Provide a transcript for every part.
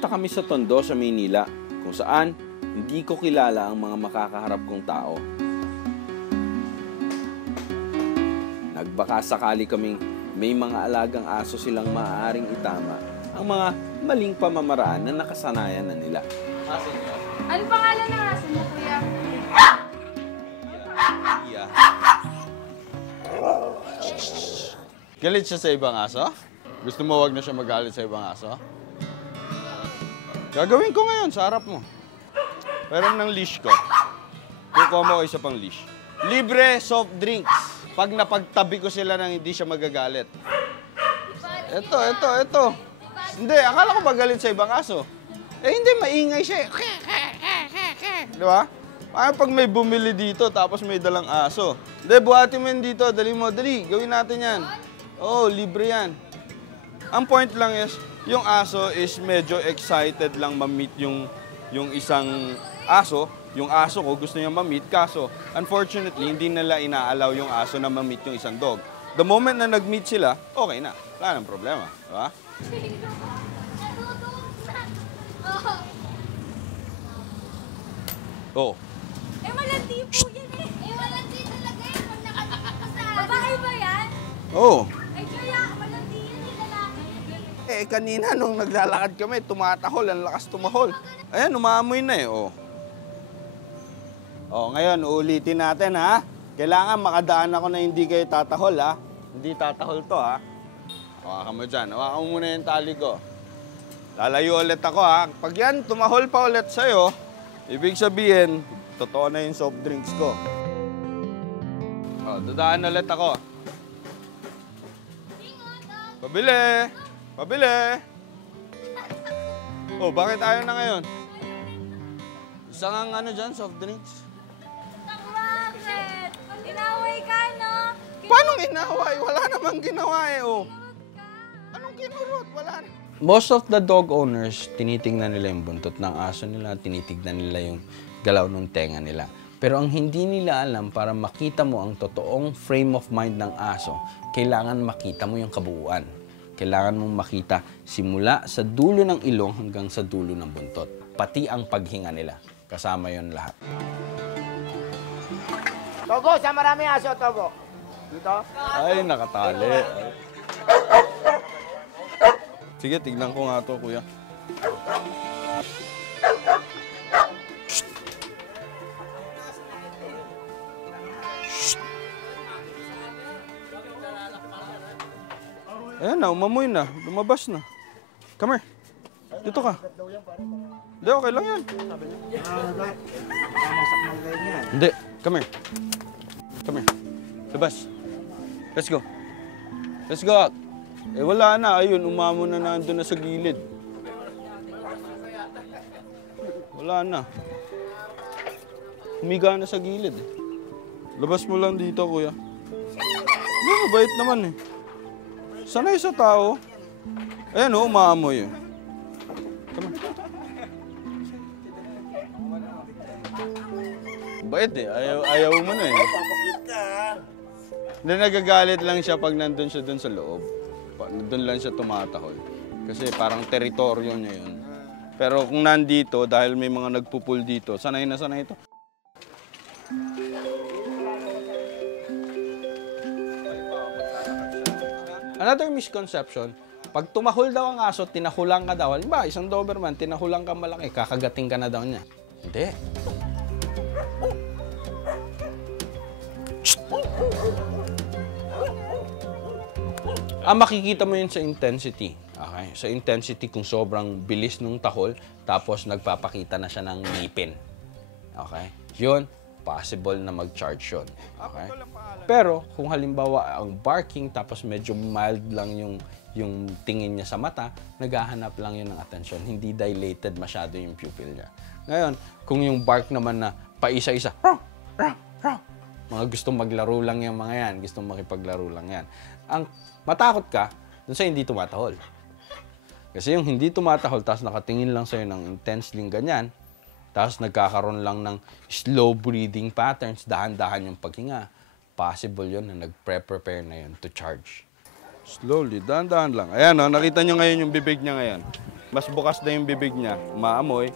Pumunta kami sa Tondo sa Maynila, kung saan hindi ko kilala ang mga makakaharap kong tao. Nagbaka sakali kaming may mga alagang aso silang maaaring itama ang mga maling pamamaraan na nakasanayan na nila. Ano pangalan ng aso mo, kuya? Yeah. Galit siya sa ibang aso? Gusto mo wag na siya magalit sa ibang aso? Gagawin ko ngayon sa harap mo. Pero ng leash ko. Kukuha mo ko isa pang leash. Libre soft drinks. Pag napagtabi ko sila nang hindi siya magagalit. Ito. Hindi, akala ko magalit sa ibang aso. Eh hindi, maingay siya. Di ba? Parang pag may bumili dito tapos may dalang aso. Hindi, buhatin mo yun dito. Dali mo, dali. Gawin natin yan. Oo, libre yan. Ang point lang is, yung aso is medyo excited lang ma-meet yung isang aso. Yung aso ko gusto niya ma-meet, kaso unfortunately, hindi nila inaalaw yung aso na ma-meet yung isang dog. The moment na nag-meet sila, okay na. Wala nang problema. Diba? Oo. Eh, malandi po yan eh. Eh, malandi talaga yan. Pag nakakasa. Babae ba yan? Oo. Ay, kaya, malandi yan yung lalaki. Eh, kanina nung naglalakad kami, tumatahol. Ang lakas tumahol. Ayan, umaamoy na eh. Oh. Oh, ngayon, ulitin natin ha. Kailangan makadaan ako na hindi kayo tatahol ha. Hindi tatahol to ha. Hawakan mo dyan. Hawakan mo muna yung tali ko. Lalayo ulit ako ha. Pag yan, tumahol pa ulit sa'yo, ibig sabihin, totoo na yung soft drinks ko. Oh, dadaan ulit ako. Pabili! Pabili! Oh, bakit ayaw na ngayon? Isang ang ano dyan, soft drinks? Bakit? Inaway ka, no? Paano inaway? Wala namang ginawa eh, oh. Anong kinurot? Wala na. Most of the dog owners, tinitingnan nila yung buntot ng aso nila, tinitignan nila yung galaw ng tenga nila. Pero ang hindi nila alam, para makita mo ang totoong frame of mind ng aso, kailangan makita mo yung kabuuan. Kailangan mong makita simula sa dulo ng ilong hanggang sa dulo ng buntot. Pati ang paghinga nila. Kasama yon lahat. Togo, sa marami aso, Togo. Dito? Ay, nakatali. Sige, tignan ko nga to, kuya. Ayan na, umamoy na. Lumabas na. Come here. Dito ka. Hindi, okay lang yan. Hindi, come here. Come here. Labas. Let's go. Let's go out. Eh wala na, ayun, umamo na nandun na sa gilid. Wala na. Humiga na sa gilid eh. Labas mo lang dito, kuya. Hindi, mabait naman eh. Sanay sa tao. Ayan o, umaamoy eh. Come on. Bait eh, ayaw mo na eh. Hindi, nagagalit lang siya pag nandun siya dun sa loob. Doon lang siya tumatahol. Kasi parang teritoryo niya yun. Pero kung nandito, dahil may mga nagpupul dito, sanay na sanay ito. Another misconception, pag tumahol daw ang aso, tinahulang ka daw. Halimbawa, isang Doberman, tinahulang ka malaki, kakagating ka na daw niya. Hindi. Makikita mo yun sa intensity. Okay? Sa intensity kung sobrang bilis nung tahol, tapos nagpapakita na siya ng ngipin. Okay? Yun, possible na mag-charge yun. Okay? Pero kung halimbawa ang barking, tapos medyo mild lang yung tingin niya sa mata, naghahanap lang yun ng atensyon. Hindi dilated masyado yung pupil niya. Ngayon, kung yung bark naman na paisa-isa, mga gustong maglaro lang yung mga yan, gustong makipaglaro lang yan. Ang matakot ka dun sa hindi tumatahol. Kasi yung hindi tumatahol, tapos nakatingin lang sa'yo ng intensely ganyan, tapos nagkakaroon lang ng slow breathing patterns, dahan-dahan yung paghinga, possible yun na nag-prepare na yun to charge. Slowly, dahan-dahan lang. Ayan, oh, nakita nyo ngayon yung bibig niya ngayon. Mas bukas na yung bibig niya, maamoy.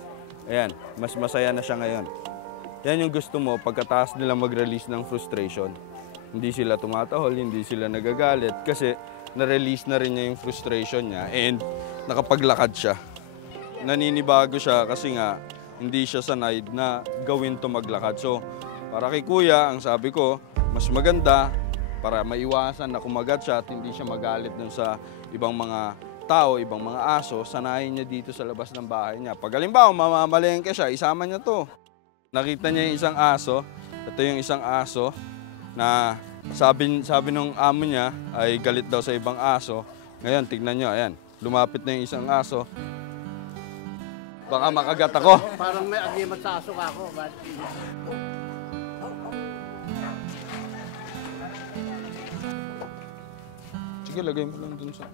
Ayan, mas masaya na siya ngayon. Yan yung gusto mo pagkatapos nila mag-release ng frustration. Hindi sila tumatahol, hindi sila nagagalit kasi na-release na rin niya yung frustration niya and nakapaglakad siya. Naninibago siya kasi nga hindi siya sanay na gawin to maglakad. So, para kay kuya, ang sabi ko, mas maganda para maiwasan na kumagat siya at hindi siya magalit dun sa ibang mga tao, ibang mga aso, sanayin niya dito sa labas ng bahay niya. Pag halimbawa, mamamalengke siya, isama niya to. Nakita niya yung isang aso, ito yung isang aso na sabi nung amo niya ay galit daw sa ibang aso. Ngayon, tignan nyo, ayan, lumapit na yung isang aso. Baka makagat ako. Parang may agreement sa aso ka ako. Sige, lagay mo lang dun sa...